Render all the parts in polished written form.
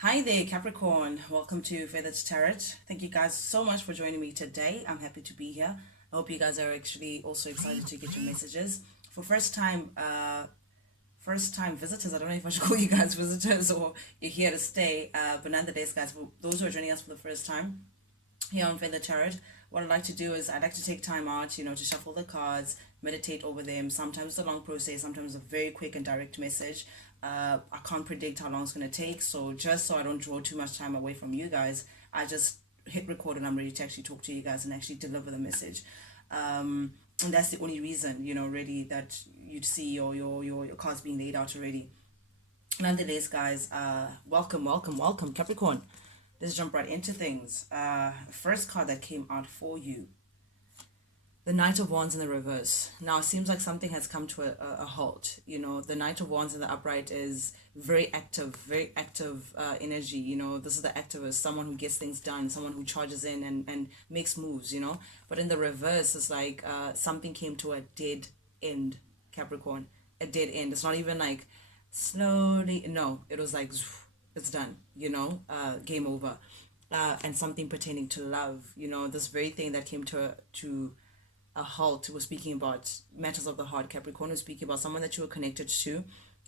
Hi there, Capricorn. Welcome to Feathered Tarot. Thank you guys so much for joining me today. I'm happy to be here. I hope you guys are actually also excited to get your messages. For first time visitors, I don't know if I should call you guys visitors or you're here to stay. But nonetheless, guys, for those who are joining us for the first time, here on Feather Tarot, what I'd like to do is I'd like to take time out, to shuffle the cards, meditate over them. Sometimes it's a long process, sometimes a very quick and direct message. I can't predict how long it's going to take, so just so I don't draw too much time away from you guys, I just hit record and I'm ready to actually talk to you guys and actually deliver the message. And that's the only reason, really, that you'd see your cards being laid out already. Nonetheless, guys, welcome, Capricorn. Let's jump right into things. First card that came out for you, the Knight of Wands in the reverse. Now, it seems like something has come to a halt. The Knight of Wands in the upright is very active energy. This is the activist, someone who gets things done, someone who charges in and makes moves, But in the reverse, it's like something came to a dead end, Capricorn. A dead end. It's not even like slowly. No, it was like, it's done, game over. And something pertaining to love, this very thing that came to a halt. Was speaking about matters of the heart. Capricorn was speaking about someone that you were connected to.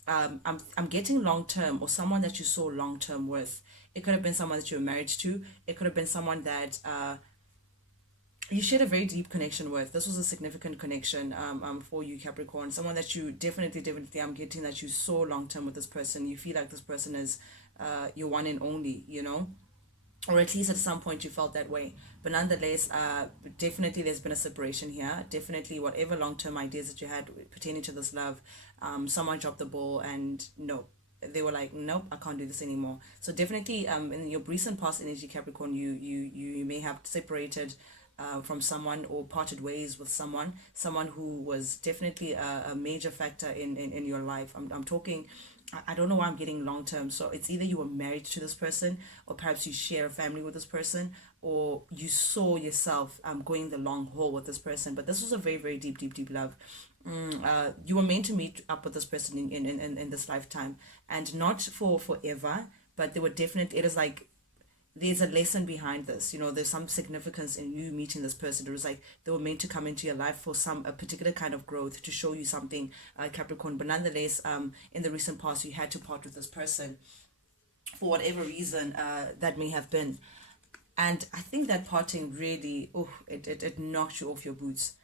I'm getting long term, or someone that you saw long term with. It could have been someone that you were married to. It could have been someone that you shared a very deep connection with. This was a significant connection for you, Capricorn. Someone that you definitely, I'm getting that you saw long term with this person. You feel like this person is your one and only, or at least at some point you felt that way. But nonetheless, definitely there's been a separation here. Definitely, whatever long-term ideas that you had pertaining to this love, someone dropped the ball, and no, they were like, nope, I can't do this anymore. So definitely, in your recent past energy, Capricorn, you may have separated from someone or parted ways with someone who was definitely a major factor in your life. I'm talking, I don't know why I'm getting long term. So it's either you were married to this person, or perhaps you share a family with this person, or you saw yourself going the long haul with this person. But this was a very, very deep love. You were meant to meet up with this person in this lifetime, and not for forever, but they were definitely, it is like there's a lesson behind this. There's some significance in you meeting this person. It was like they were meant to come into your life for a particular kind of growth, to show you something, Capricorn. But nonetheless, in the recent past, you had to part with this person for whatever reason that may have been. And I think that parting really, it knocked you off your boots,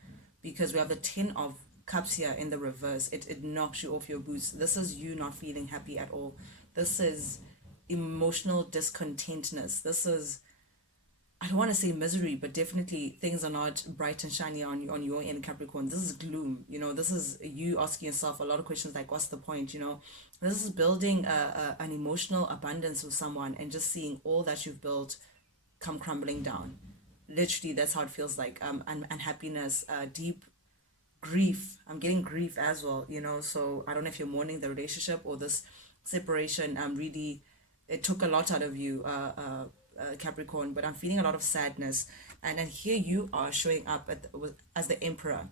because we have the 10 of Cups here in the reverse. It knocks you off your boots. This is you not feeling happy at all. This is emotional discontentness. This is, I don't want to say misery, but definitely things are not bright and shiny on your end, Capricorn. This is gloom. This is you asking yourself a lot of questions like, what's the point? This is building an emotional abundance with someone and just seeing all that you've built come crumbling down. Literally, that's how it feels like. Unhappiness, deep grief. I'm getting grief as well. So I don't know if you're mourning the relationship or this separation. Really, it took a lot out of you, Capricorn. But I'm feeling a lot of sadness, and then here you are showing up as the Emperor.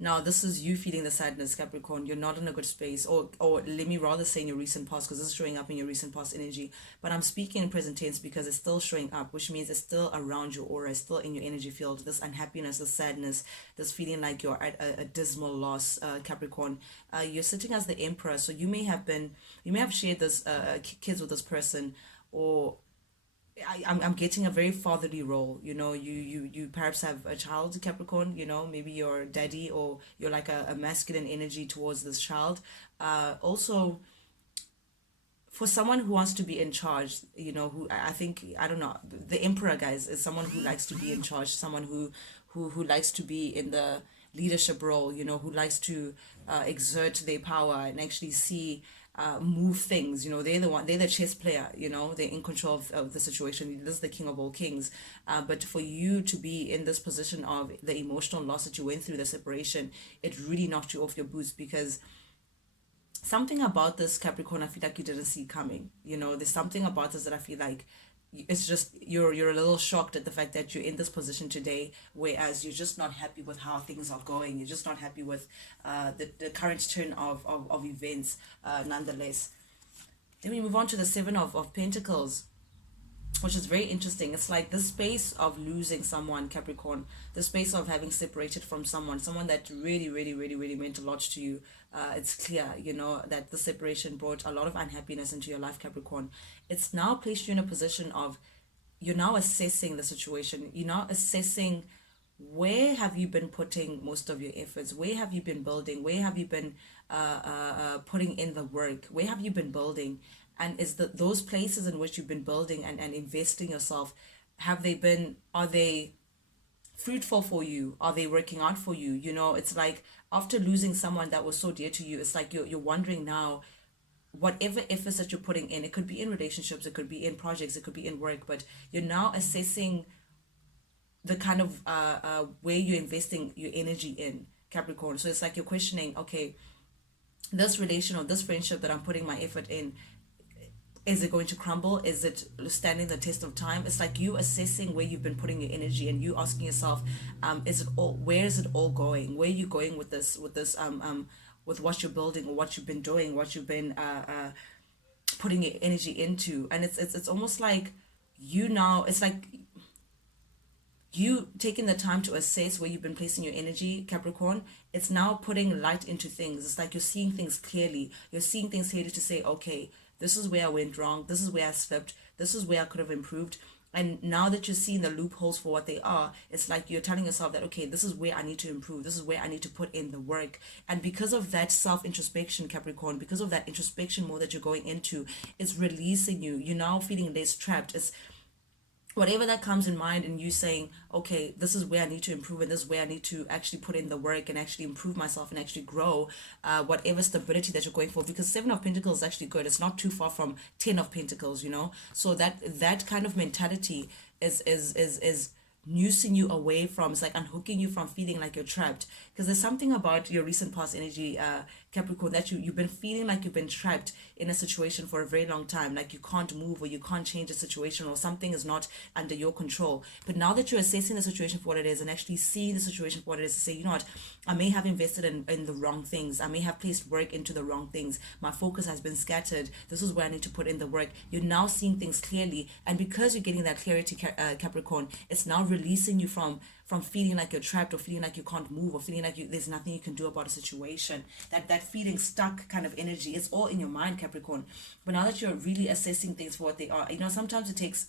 Now, this is you feeling the sadness, Capricorn. You're not in a good space, or let me rather say in your recent past, because this is showing up in your recent past energy. But I'm speaking in present tense because it's still showing up, which means it's still around your aura, it's still in your energy field. This unhappiness, this sadness, this feeling like you're at a dismal loss, Capricorn. You're sitting as the Emperor, so you may have shared this kids with this person, or I'm getting a very fatherly role. You perhaps have a child, Capricorn. Maybe you're daddy, or you're like a masculine energy towards this child. Also, for someone who wants to be in charge, who I think, I don't know, the Emperor, guys, is someone who likes to be in charge, someone who likes to be in the leadership role, who likes to exert their power and actually see move things. They're the chess player. They're in control of the situation. This is the king of all kings. But for you to be in this position of the emotional loss that you went through, the separation, it really knocked you off your boots, because something about this, Capricorn, I feel like you didn't see coming. There's something about this that I feel like it's just you're a little shocked at the fact that you're in this position today, whereas you're just not happy with how things are going. You're just not happy with the current turn of events, nonetheless. Then we move on to the Seven of Pentacles, which is very interesting. It's like the space of losing someone, Capricorn, the space of having separated from someone that really, really, really, really meant a lot to you. It's clear, you know, that the separation brought a lot of unhappiness into your life, Capricorn. It's now placed you in a position of, you're now assessing the situation. You're now assessing, where have you been putting most of your efforts? Where have you been building? Where have you been putting in the work? Where have you been building? And is those places in which you've been building and investing yourself, are they fruitful for you? Are they working out for you? You know, it's like after losing someone that was so dear to you, it's like you're wondering now, whatever efforts that you're putting in, it could be in relationships, it could be in projects, it could be in work, but you're now assessing the kind of where you're investing your energy in, Capricorn. So it's like you're questioning, okay, this relation or this friendship that I'm putting my effort in, is it going to crumble? Is it standing the test of time? It's like you assessing where you've been putting your energy, and you asking yourself, where is it all going? Where are you going with this with what you're building, or what you've been doing, what you've been putting your energy into? And it's almost like it's like you taking the time to assess where you've been placing your energy, Capricorn. It's now putting light into things. It's like you're seeing things clearly. You're seeing things clearly to say, okay, this is where I went wrong. This is where I slipped. This is where I could have improved. And now that you're seeing the loopholes for what they are, it's like you're telling yourself that, okay, this is where I need to improve. This is where I need to put in the work. And because of that self-introspection, Capricorn, because of that introspection mode that you're going into, it's releasing you. You're now feeling less trapped. It's whatever that comes in mind, and you saying, okay, this is where I need to improve, and this is where I need to actually put in the work and actually improve myself and actually grow, whatever stability that you're going for, because Seven of Pentacles is actually good. It's not too far from 10 of Pentacles, you know. So that kind of mentality is noosing you away from, it's like unhooking you from feeling like you're trapped. Because there's something about your recent past energy, Capricorn, that you've been feeling like you've been trapped in a situation for a very long time, like you can't move, or you can't change the situation, or something is not under your control. But now that you're assessing the situation for what it is, and actually seeing the situation for what it is, to say, you know what, I may have invested in the wrong things, I may have placed work into the wrong things, my focus has been scattered, this is where I need to put in the work. You're now seeing things clearly, and because you're getting that clarity, Capricorn, it's now releasing you from feeling like you're trapped, or feeling like you can't move, or feeling like there's nothing you can do about a situation. That feeling stuck kind of energy, it's all in your mind, Capricorn. But now that you're really assessing things for what they are, you know, sometimes it takes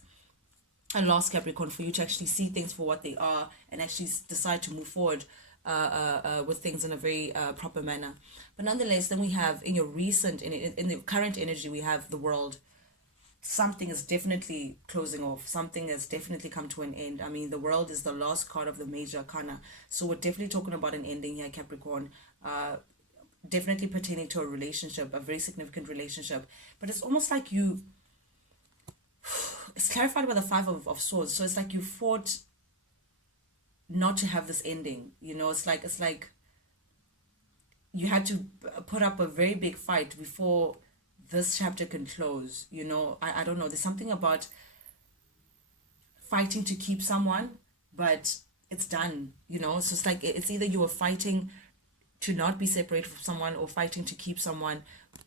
a loss, Capricorn, for you to actually see things for what they are, and actually decide to move forward with things in a very proper manner. But nonetheless, then we have in your recent, in the current energy, we have the World. Something is definitely closing off. Something has definitely come to an end. I mean, the World is the last card of the major arcana. So we're definitely talking about an ending here, Capricorn. Definitely pertaining to a relationship, a very significant relationship. But it's almost like it's clarified by the Five of Swords. So it's like you fought not to have this ending. You know, it's like you had to put up a very big fight before this chapter can close. You know, I don't know, there's something about fighting to keep someone, but it's done, you know. So it's like it's either you were fighting to not be separated from someone, or fighting to keep someone,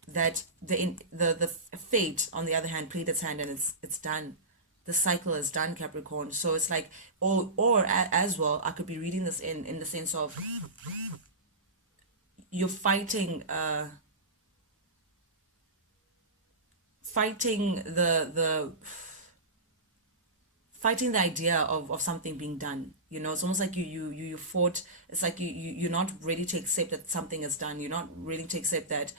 that the fate on the other hand played its hand, and it's done. The cycle is done, Capricorn. So it's like, as well, I could be reading this in the sense of you're fighting fighting the idea of something being done. You know, it's almost like you fought. It's like you're not ready to accept that something is done. You're not ready to accept that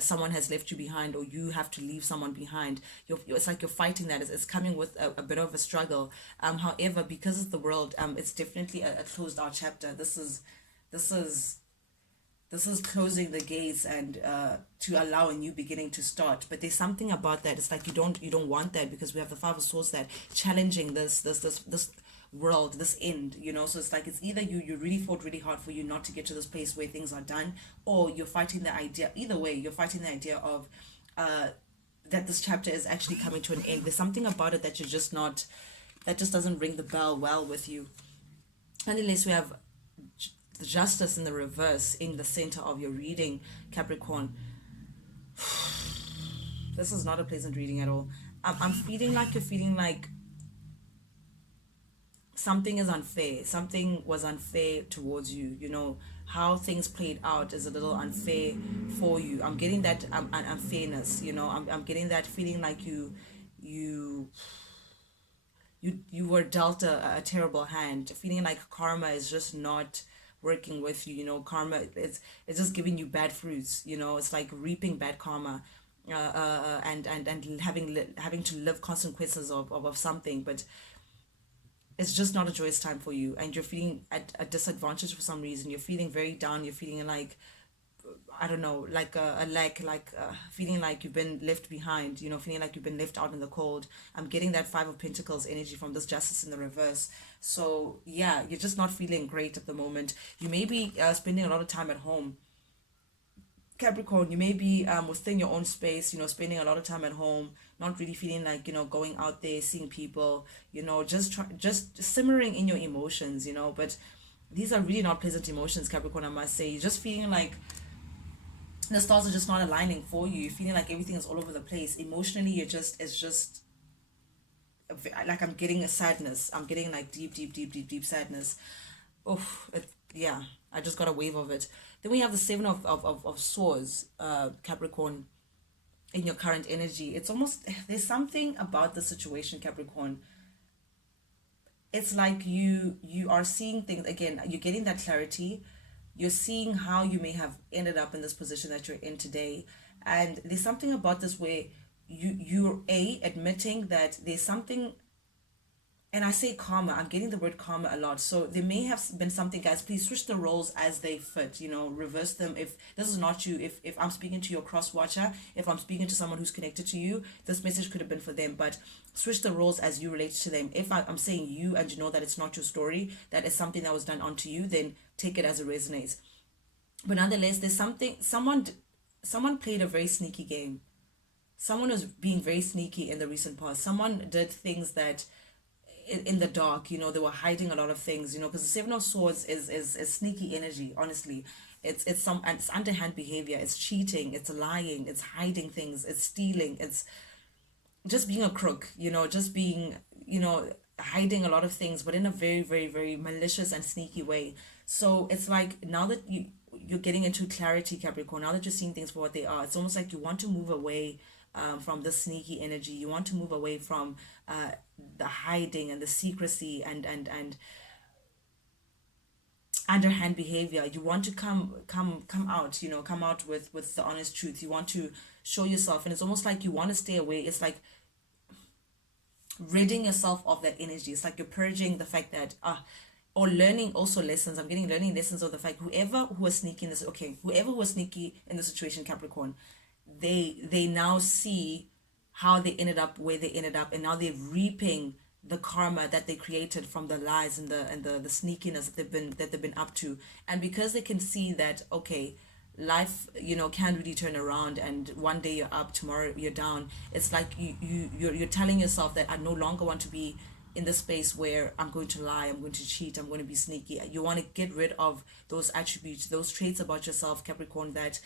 someone has left you behind, or you have to leave someone behind. It's like you're fighting that. It's coming with a bit of a struggle. However, because it's the World, it's definitely a closed out chapter. This is closing the gates, and to allow a new beginning to start. But there's something about that. It's like you don't want that, because we have the Five of Swords that challenging this world, this end. You know, so it's like it's either you really fought really hard for you not to get to this place where things are done, or you're fighting the idea. Either way, you're fighting the idea of that this chapter is actually coming to an end. There's something about it that you're just not, that just doesn't ring the bell well with you. Nonetheless, we have the Justice in the reverse in the center of your reading, Capricorn. this is not a pleasant reading at all. I'm feeling like you're feeling like something is unfair. Something was unfair towards you. You know, how things played out is a little unfair for you. I'm getting that unfairness. You know, I'm getting that feeling like you you were dealt a terrible hand, feeling like karma is just not working with you. You know, karma, it's just giving you bad fruits. You know, it's like reaping bad karma, and having to live consequences of something. But it's just not a joyous time for you, and you're feeling at a disadvantage for some reason. You're feeling very down. You're feeling like, I don't know, like a lack, like feeling like you've been left behind, you know, feeling like you've been left out in the cold. I'm getting that Five of Pentacles energy from this Justice in the reverse. So yeah, you're just not feeling great at the moment. You may be spending a lot of time at home, Capricorn. You may be within your own space, you know, spending a lot of time at home, not really feeling like, you know, going out there, seeing people, you know, just simmering in your emotions, you know. But these are really not pleasant emotions, Capricorn, I must say. You're just feeling like the stars are just not aligning for you. You're feeling like everything is all over the place. Emotionally, it's just like I'm getting a sadness. I'm getting like deep sadness. Oh, yeah, I just got a wave of it. Then we have the Seven of Swords, Capricorn, in your current energy. It's almost, there's something about the situation, Capricorn. It's like you are seeing things again. You're getting that clarity. You're seeing how you may have ended up in this position that you're in today. And there's something about this where you're admitting that there's something, and I say karma, I'm getting the word karma a lot. So there may have been something, guys, please switch the roles as they fit, you know, reverse them. If this is not you, if I'm speaking to your cross watcher, if I'm speaking to someone who's connected to you, this message could have been for them, but switch the roles as you relate to them. If I'm saying you and you know that it's not your story, that is something that was done onto you, then take it as it resonates. But nonetheless, there's something, someone played a very sneaky game. Someone was being very sneaky in the recent past. Someone did things that in the dark, you know, they were hiding a lot of things, you know, because the Seven of Swords is sneaky energy, honestly. It's some, and it's underhand behavior, it's cheating, it's lying, it's hiding things, it's stealing, it's just being a crook, you know, just being, you know, hiding a lot of things, but in a very malicious and sneaky way. So it's like, now that you're getting into clarity, Capricorn, now that you're seeing things for what they are, it's almost like you want to move away from the sneaky energy. You want to move away from the hiding and the secrecy and underhand behavior. You want to come out, you know, come out with the honest truth. You want to show yourself, and it's almost like you want to stay away. It's like ridding yourself of that energy. It's like you're purging the fact that or learning also lessons. I'm getting learning lessons of the fact whoever who was sneaky in this, whoever was sneaky in the situation, Capricorn, they now see how they ended up where they ended up, and now they're reaping the karma that they created from the lies and the sneakiness that they've been up to. And because they can see that, okay, life, you know, can really turn around, and one day you're up, tomorrow you're down. It's like you're telling yourself that I no longer want to be in the space where I'm going to lie, I'm going to cheat, I'm going to be sneaky. You want to get rid of those attributes, those traits about yourself, Capricorn, that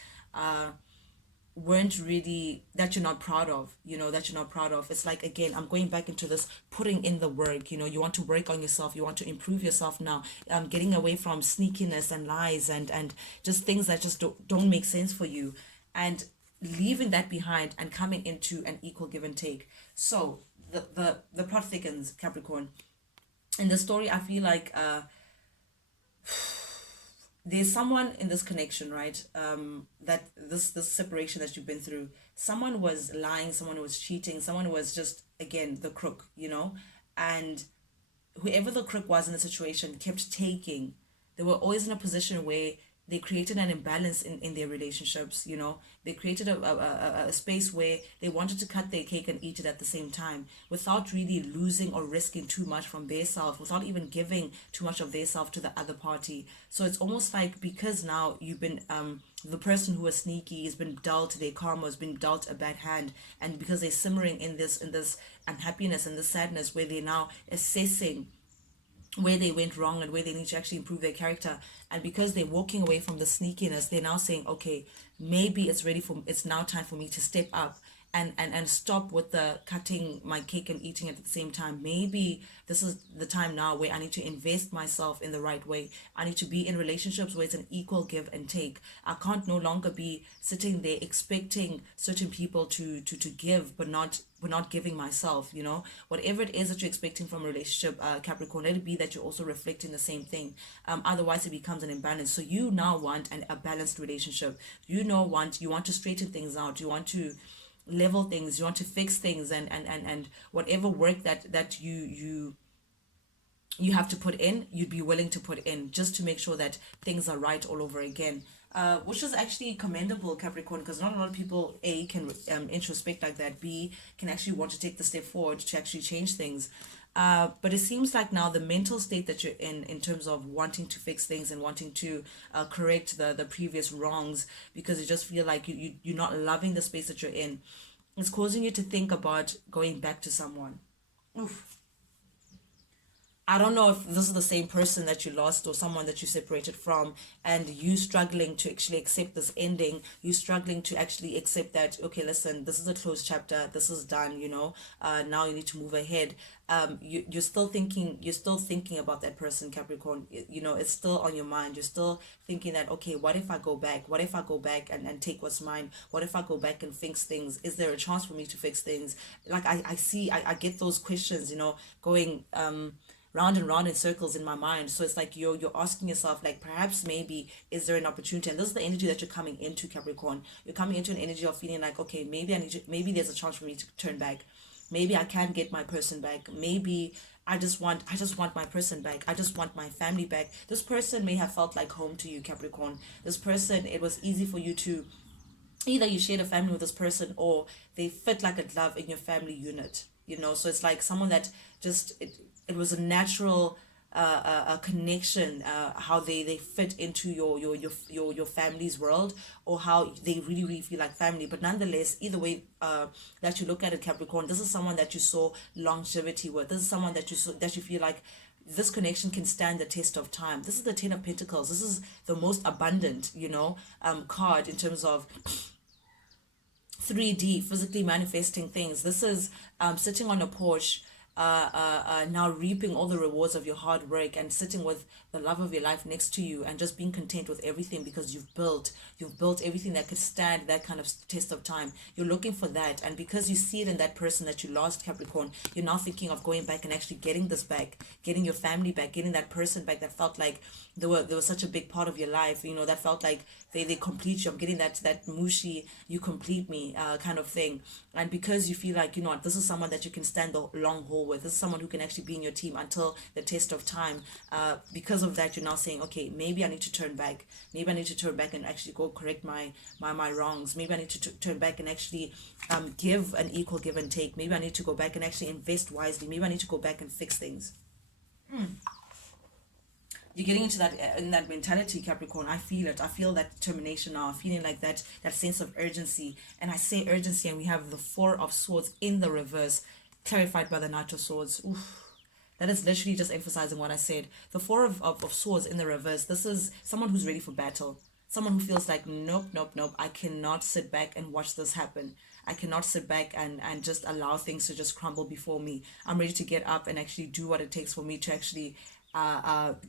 weren't really, that you're not proud of, you know, that you're not proud of. It's like, again, I'm going back into this putting in the work. You know, you want to work on yourself, you want to improve yourself now, getting away from sneakiness and lies and just things that just don't make sense for you, and leaving that behind and coming into an equal give and take. So the plot thickens, Capricorn. In the story, I feel like there's someone in this connection, right? That this separation that you've been through, someone was lying, someone was cheating, someone was just, again, the crook, you know. And whoever the crook was in the situation kept taking. They were always in a position where they created an imbalance in their relationships, you know. They created a space where they wanted to cut their cake and eat it at the same time, without really losing or risking too much from their self, without even giving too much of their self to the other party. So it's almost like, because now you've been the person who was sneaky has been dealt their karma, has been dealt a bad hand, and because they're simmering in this unhappiness and this sadness, where they're now assessing where they went wrong and where they need to actually improve their character. And because they're walking away from the sneakiness, they're now saying, okay, maybe it's now time for me to step up and stop with the cutting my cake and eating it at the same time. Maybe this is the time now where I need to invest myself in the right way. I need to be in relationships where it's an equal give and take. I can't no longer be sitting there expecting certain people to give, but not giving myself. Whatever it is that you're expecting from a relationship, Capricorn, let it be that you're also reflecting the same thing. Otherwise it becomes an imbalance. So you now want a balanced relationship. You want to straighten things out. You want to level things. You want to fix things, and whatever work that you have to put in, you'd be willing to put in just to make sure that things are right all over again. Which is actually commendable, Capricorn, because not a lot of people, A, can introspect like that, B, can actually want to take the step forward to actually change things. But it seems like now the mental state that you're in terms of wanting to fix things and wanting to correct the previous wrongs, because you just feel like you're not loving the space that you're in, it's causing you to think about going back to someone. Oof. I don't know if this is the same person that you lost or someone that you separated from, and you struggling to actually accept this ending. You struggling to actually accept that, okay, listen, this is a closed chapter. This is done. Now you need to move ahead. You're still thinking. You're still thinking about that person, Capricorn. It's still on your mind. You're still thinking that, okay, what if I go back? What if I go back and take what's mine? What if I go back and fix things? Is there a chance for me to fix things? Like I get those questions, going round and round in circles in my mind. So it's like you're asking yourself, like, perhaps maybe is there an opportunity? And this is the energy that you're coming into, Capricorn. You're coming into an energy of feeling like, okay, maybe there's a chance for me to turn back. Maybe I can get my person back. Maybe I just want my person back. I just want my family back. This person may have felt like home to you, Capricorn. This person, it was easy for you to either you shared a family with this person, or they fit like a glove in your family unit. So it's like someone that just it was a natural a connection, how they fit into your family's world, or how they really really feel like family. But nonetheless, either way that you look at it, Capricorn, this is someone that you saw longevity with. This is someone that you feel like this connection can stand the test of time. This is the Ten of Pentacles. This is the most abundant card in terms of 3D physically manifesting things. This is sitting on a porch, now reaping all the rewards of your hard work, and sitting with the love of your life next to you, and just being content with everything, because you've built everything that could stand that kind of test of time. You're looking for that, and because you see it in that person that you lost, Capricorn, you're now thinking of going back and actually getting this back, getting your family back, getting that person back that felt like they were such a big part of your life, that felt like they complete you. I'm getting that mushy, you complete me kind of thing. And because you feel like, this is someone that you can stand the long haul with. This is someone who can actually be in your team until the test of time. Because of that, you're now saying, okay, maybe I need to turn back. Maybe I need to turn back and actually go correct my wrongs. Maybe I need to turn back and actually give an equal give and take. Maybe I need to go back and actually invest wisely. Maybe I need to go back and fix things. You're getting into that in that mentality, Capricorn. I feel it. I feel that determination now. I'm feeling like that sense of urgency. And I say urgency, and we have the Four of Swords in the reverse, clarified by the Knight of Swords. Oof. That is literally just emphasizing what I said. The Four of Swords in the reverse. This is someone who's ready for battle. Someone who feels like, nope. I cannot sit back and watch this happen. I cannot sit back and just allow things to just crumble before me. I'm ready to get up and actually do what it takes for me to actually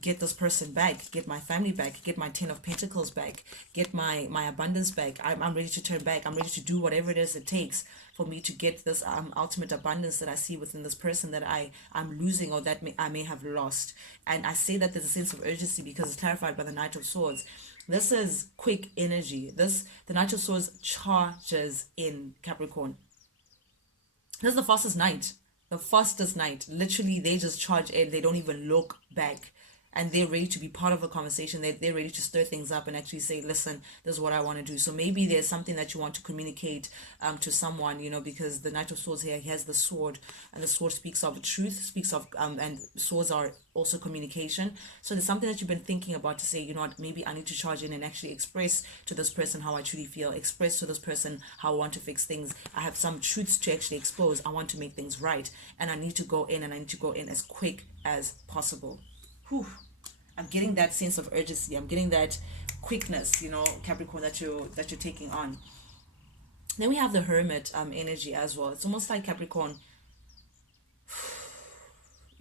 get this person back, get my family back, get my Ten of Pentacles back, get my abundance back. I'm ready to turn back. I'm ready to do whatever it is it takes for me to get this ultimate abundance that I see within this person that I'm losing, or that I may have lost. And I say that there's a sense of urgency because it's clarified by the Knight of Swords. This is quick energy. The Knight of Swords charges in, Capricorn. This is the fastest knight. The fastest night. Literally, they just charge in. They don't even look back. And they're ready to be part of a conversation. They're ready to stir things up and actually say, listen, this is what I want to do. So maybe there's something that you want to communicate to someone, because the Knight of Swords here, he has the sword. And the sword speaks of truth, speaks of, and swords are also communication. So there's something that you've been thinking about to say, what, maybe I need to charge in and actually express to this person how I truly feel. Express to this person how I want to fix things. I have some truths to actually expose. I want to make things right. And I need to go in, and I need to go in as quick as possible. Whew. I'm getting that sense of urgency. I'm getting that quickness, Capricorn, that you're taking on. Then we have the Hermit energy as well. It's almost like Capricorn,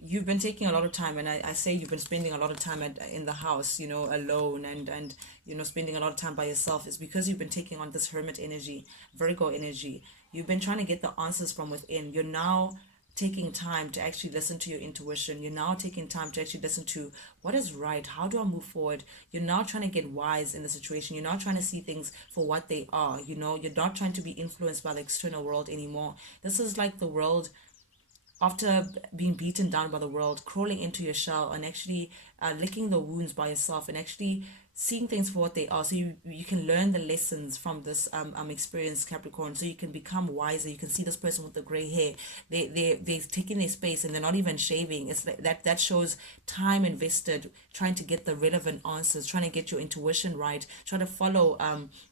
you've been taking a lot of time, and I say you've been spending a lot of time in the house, alone, and spending a lot of time by yourself, is because you've been taking on this Hermit energy, Virgo energy. You've been trying to get the answers from within. You're now taking time to actually listen to your intuition. You're now taking time to actually listen to what is right. How do I move forward? You're now trying to get wise in the situation. You're now trying to see things for what they are. You're not trying to be influenced by the external world anymore. This is like the world after being beaten down by the world, crawling into your shell and actually licking the wounds by yourself and actually seeing things for what they are. So you can learn the lessons from this experience, Capricorn. So you can become wiser. You can see this person with the gray hair. They're taking their space and they're not even shaving. It's like that shows time invested trying to get the relevant answers, trying to get your intuition right, trying to follow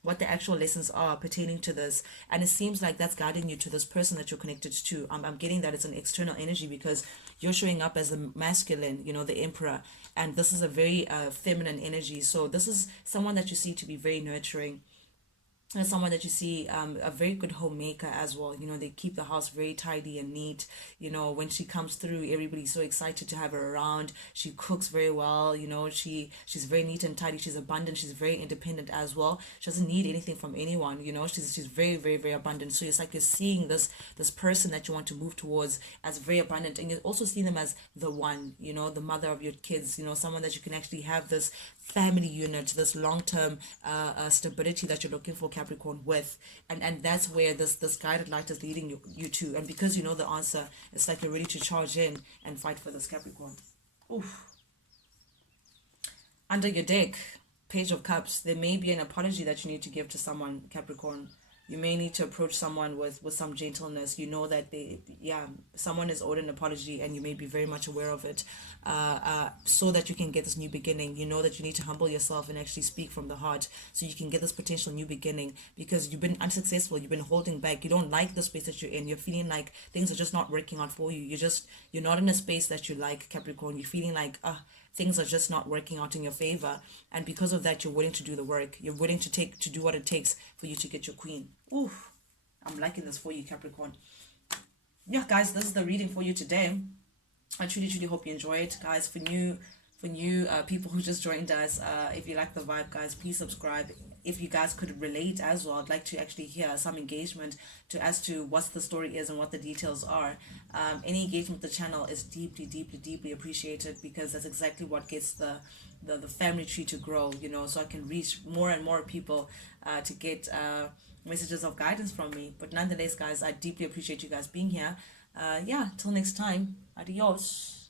what the actual lessons are pertaining to this. And it seems like that's guiding you to this person that you're connected to. I'm getting that it's an external energy because you're showing up as the masculine, the emperor, and this is a very feminine energy. So this is someone that you see to be very nurturing, and someone that you see a very good homemaker as well. They keep the house very tidy and neat. When she comes through, everybody's so excited to have her around. She cooks very well. She's very neat and tidy. She's abundant. She's very independent as well. She doesn't need anything from anyone. She's very, very, very abundant. So it's like you're seeing this person that you want to move towards as very abundant, and you also see them as the one, the mother of your kids, someone that you can actually have this family unit, this long-term stability that you're looking for, Capricorn, with. And that's where this guided light is leading you to. And because you know the answer, it's like you're ready to charge in and fight for this, Capricorn. Oof. Under your deck, Page of Cups, there may be an apology that you need to give to someone, Capricorn. You may need to approach someone with some gentleness. You know that someone is owed an apology, and you may be very much aware of it, so that you can get this new beginning. You know that you need to humble yourself and actually speak from the heart, so you can get this potential new beginning, because you've been unsuccessful. You've been holding back. You don't like the space that you're in. You're feeling like things are just not working out for you. You're not in a space that you like, Capricorn. You're feeling like things are just not working out in your favor, and because of that, you're willing to do the work. You're willing to do what it takes for you to get your queen. Ooh, I'm liking this for you, Capricorn. Yeah, guys, this is the reading for you today. I truly, truly hope you enjoy it, guys. For new people who just joined us, if you like the vibe, guys, please subscribe. If you guys could relate as well, I'd like to actually hear some engagement as to what the story is and what the details are. Any engagement with the channel is deeply, deeply, deeply appreciated, because that's exactly what gets the family tree to grow, so I can reach more and more people to get messages of guidance from me. But nonetheless, guys, I deeply appreciate you guys being here. Till next time, adios.